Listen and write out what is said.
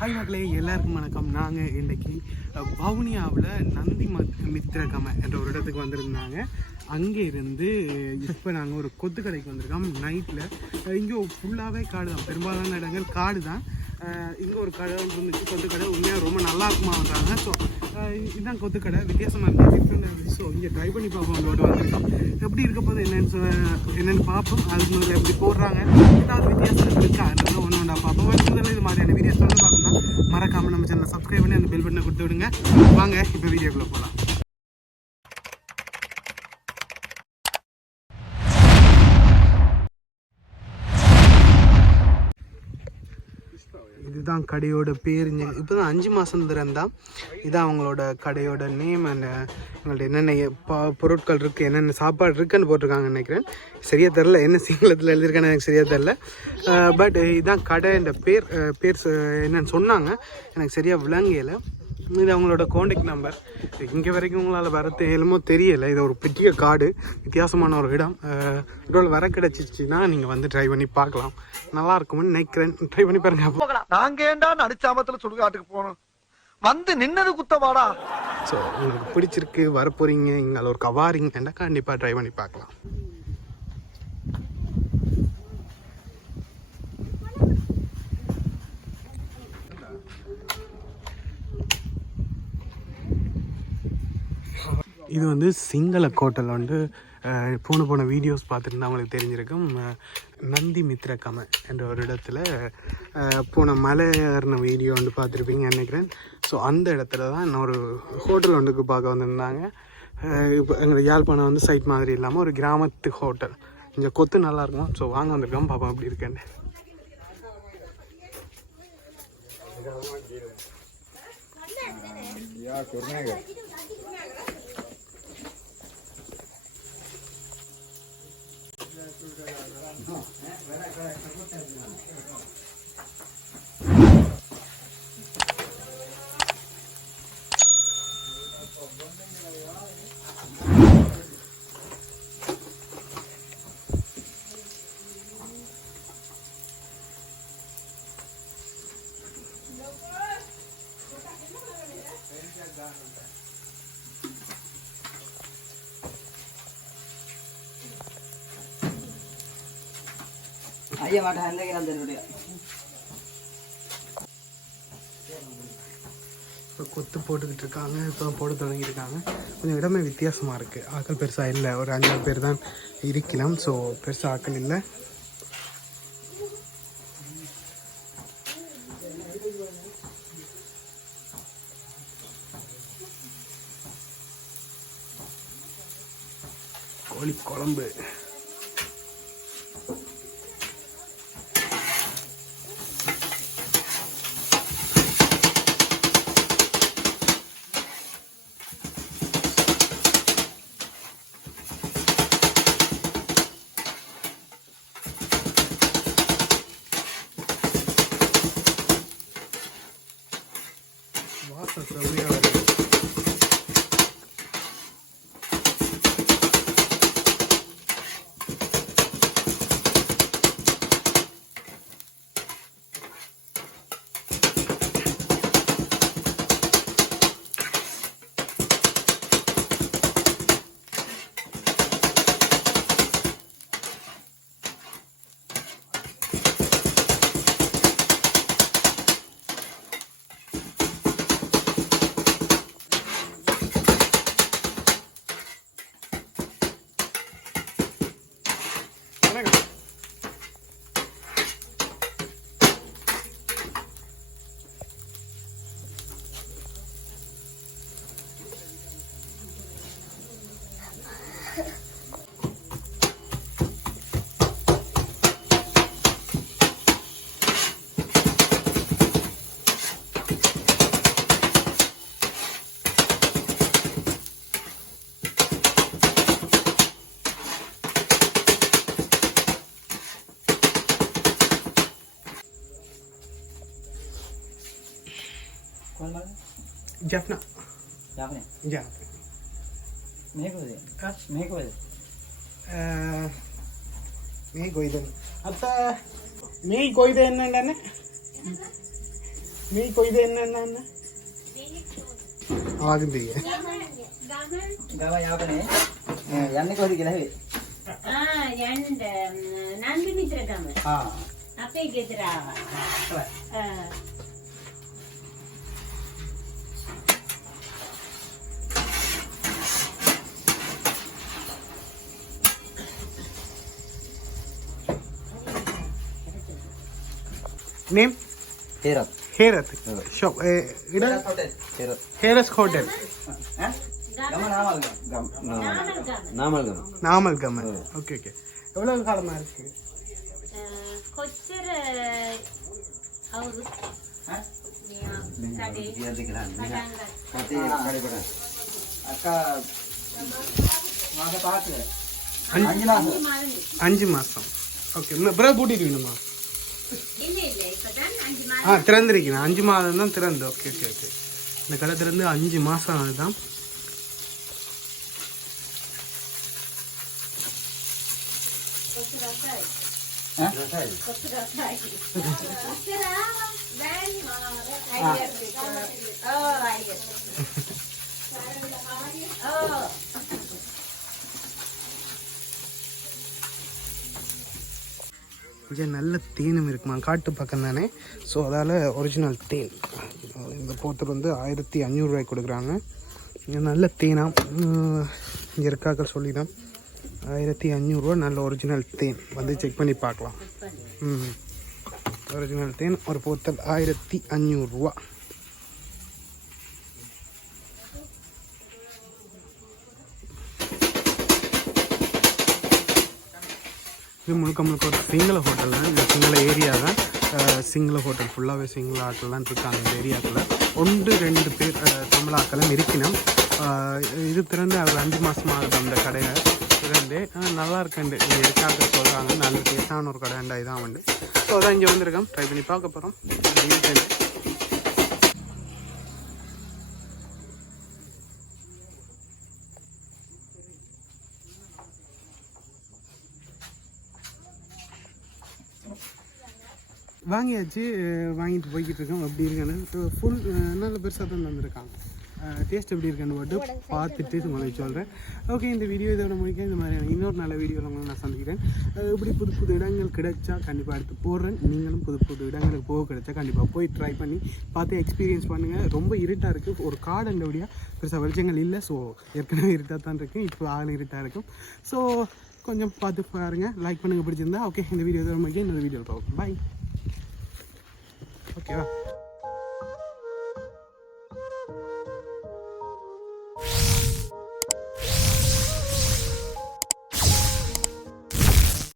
Hi மக்களே, எல்லாருக்கும் வணக்கம். நாங்கள் இன்றைக்கி வவுனியாவில் நந்தி மித்ரகம என்ற ஒரு இடத்துக்கு வந்திருந்தாங்க. அங்கே இருந்து இப்போ நாங்கள் ஒரு கொத்து கடைக்கு வந்திருக்கோம். நைட்டில் இங்கே ஃபுல்லாகவே காடு தான், பெரும்பாலான இடங்கள் காடு தான். இங்கே ஒரு கடை இருந்துச்சு, கொத்து கடை. உண்மையாக ரொம்ப நல்லா இருக்குமா வந்தாங்க. ஸோ இதுதான் கொத்து கடை, வித்தியாசமாக இருக்குது, டிஃப்ரெண்டாக இருந்துச்சு. ஸோ இங்கே ட்ரை பண்ணி பார்ப்போம். அதோட வந்திருக்கோம், எப்படி இருக்க போது என்னென்னு பார்ப்போம். அதுக்கு முதல்ல எப்படி போடுறாங்க, ஏதாவது வித்தியாசம் இருக்கா, அதனால ஒன்று ஒன்றா பார்ப்போம். முதல்ல இது மாதிரியான வீடியோஸ் வந்து பார்க்கணும்னா மறக்காமல் நம்ம சேனலை சப்ஸ்கிரைப் பண்ணி அந்த பெல் பட்டனை கொடுத்து விடுங்க. வாங்க இப்போ வீடியோக்குள்ளே போகலாம். இதுதான் கடையோட பேர். இப்போ தான் 5 மாதம் திறந்தான். இதான் அவங்களோட கடையோட நேம். அண்ட் எங்கள்ட்ட என்னென்ன பொருட்கள் இருக்குது, என்னென்ன சாப்பாடு இருக்குன்னு போட்டிருக்காங்கன்னு நினைக்கிறேன். சரியாக தெரில, என்ன சிங்களத்தில் எழுதியிருக்கான்னு எனக்கு சரியாக தெரில. பட் இதுதான் கடை. இந்த பேர் என்னென்னு சொன்னாங்க, எனக்கு சரியாக விளங்கலை. இது அவங்களோட கான்டாக்ட் நம்பர். இங்கே வரைக்கும் உங்களால் வரது ஏழுமோ தெரியலை. இது ஒரு பெரிய காடு, வித்தியாசமான ஒரு இடம். இதோட வர கிடச்சிச்சின்னா நீங்கள் வந்து ட்ரை பண்ணி பார்க்கலாம், நல்லா இருக்கும்னு நினைக்கிறேன். ட்ரை பண்ணி பாருங்க. நாங்கள் ஏண்டா நடிச்சாமத்தில் சுடுகாட்டுக்கு போகணும், வந்து நின்னது குத்தவாடா. ஸோ உங்களுக்கு பிடிச்சிருக்கு, வரப்போகிறீங்க, இங்கே ஒரு கவாரிங்கன்னா கண்டிப்பாக ட்ரை பண்ணி பார்க்கலாம். இது வந்து சிங்கள கோட்டல் வந்து போன வீடியோஸ் பார்த்துட்டு அவங்களுக்கு தெரிஞ்சிருக்கும். நந்தி மித்ரகம என்ற ஒரு இடத்துல போன மலை ஏறின வீடியோ வந்து பார்த்துருப்பீங்கன்னு நினைக்கிறேன். ஸோ அந்த இடத்துல தான் இன்னொரு ஹோட்டல் ஒன்றுக்கு பார்க்க வந்திருந்தாங்க. இப்போ எங்களுக்கு யாழ்ப்பாணம் வந்து சைட் மாதிரி இல்லாமல் ஒரு கிராமத்து ஹோட்டல். இங்கே கொத்து நல்லாயிருக்கும். ஸோ வாங்க வந்திருக்கோம், பார்ப்போம் அப்படி இருக்கேன்னு. ஐயா மாட்டா அந்த இப்போ கொத்து போட்டுக்கிட்டு இருக்காங்க. இப்போ போட தொடங்கியிருக்காங்க. கொஞ்சம் இடமே வித்தியாசமாக இருக்குது. ஆக்கள் பெருசாக இல்லை, ஒரு 5 பேர் தான் இருக்கலாம். ஸோ பெருசாக ஆக்கள் இல்லை. கோழி குழம்பு, வாசம் செம்மையாக வருது. Jaffna. Jaffna. Yeah. May koide. Atta may koide ennandane. మీకు ఇది என்னென்ன ආගින්දේ ගම යවකනේ යන්නේ කොහොමද කියලා හේ යන්න නන්දි මිත්‍ර ගම අපේ ගෙදර ආවා name Herath Herath shop Herath hotel ගම නාමල්ගම நாமல்கம ஓகே ஓகே எவ்வளவு காலமா இருக்கு කොච්චර අවුරුදු අක්කා මාස පහක් அஞ்சு மாசம் ஓகே பிறகு கூட்டிட்டு வேணுமா இல்ல இப்பதான் 5 மாதம் திறந்திருக்கீங்க 5 மாதம் தான் திறந்து ஓகே ஓகே ஓகே இந்த கடை திறந்து 5 மாசம் அதுதான் இங்கே நல்ல தேனும் இருக்குமா காட்டு பக்கம் தானே ஸோ அதால் ஒரிஜினல் தேன் இந்த போத்தர் வந்து 1500 ரூபாய்க்கு கொடுக்குறாங்க இங்கே நல்ல தேனாம் இங்கே இருக்காக்கள் சொல்லிதான் 1500 ரூபா நல்ல ஒரிஜினல் தேன் வந்து செக் பண்ணி பார்க்கலாம் ஒரிஜினல் தேன் ஒரு போத்தல் 1500 ரூபா இது முழுக்க முழுக்க ஒரு சிங்கள ஹோட்டல் தான் இந்த சிங்கள ஏரியா தான் சிங்கள ஹோட்டல் ஃபுல்லாகவே சிங்கள ஆட்டெல்லாம் இருக்காங்க இந்த ஏரியாவில் 1-2 பேர் தமிழாக்களும் இருக்கணும் இது திறந்து அவர் 5 மாதமாக இருக்கும் அந்த கடையை திறந்து நல்லா இருக்குண்டு இங்கே இருக்காங்க சொல்கிறாங்க நல்ல டேஸ்டான ஒரு கடைண்டா இதான் வந்து ஸோ அதான் இங்கே வந்திருக்கோம் ட்ரை பண்ணி பார்க்க போகிறோம் வாங்கியாச்சு வாங்கிட்டு போய்கிட்டு இருக்கோம் எப்படி இருக்குன்னு ஃபுல் நல்ல பெருசாக தான் தந்துருக்காங்க டேஸ்ட் எப்படி இருக்குன்னு மட்டும் பார்த்துட்டு உங்களுக்கு சொல்கிறேன் ஓகே இந்த வீடியோ இதோட முடிக்க இந்த மாதிரியான இன்னொரு நல்ல வீடியோவில் உங்களை நான் சந்திக்கிறேன் இப்படி புது புது இடங்கள் கிடைச்சா கண்டிப்பாக எடுத்து போடுறேன் நீங்களும் புது புது இடங்களுக்கு போக கிடைச்சா கண்டிப்பாக போய் ட்ரை பண்ணி பார்த்து எக்ஸ்பீரியன்ஸ் பண்ணுங்கள் ரொம்ப இருட்டாக இருக்குது ஒரு காடு அந்தபடியாக பெருசாக வெளிச்சங்கள் இல்லை ஸோ ஏற்கனவே இருட்டாக தான் இருக்குது இப்போ ஆள் இருட்டாக இருக்கும் ஸோ கொஞ்சம் பார்த்து பாருங்கள் லைக் பண்ணுங்கள் பிடிச்சிருந்தா ஓகே இந்த வீடியோ இதோட முடிக்க இன்னொரு வீடியோவில் பார்ப்போம் பாய் ஓகேவா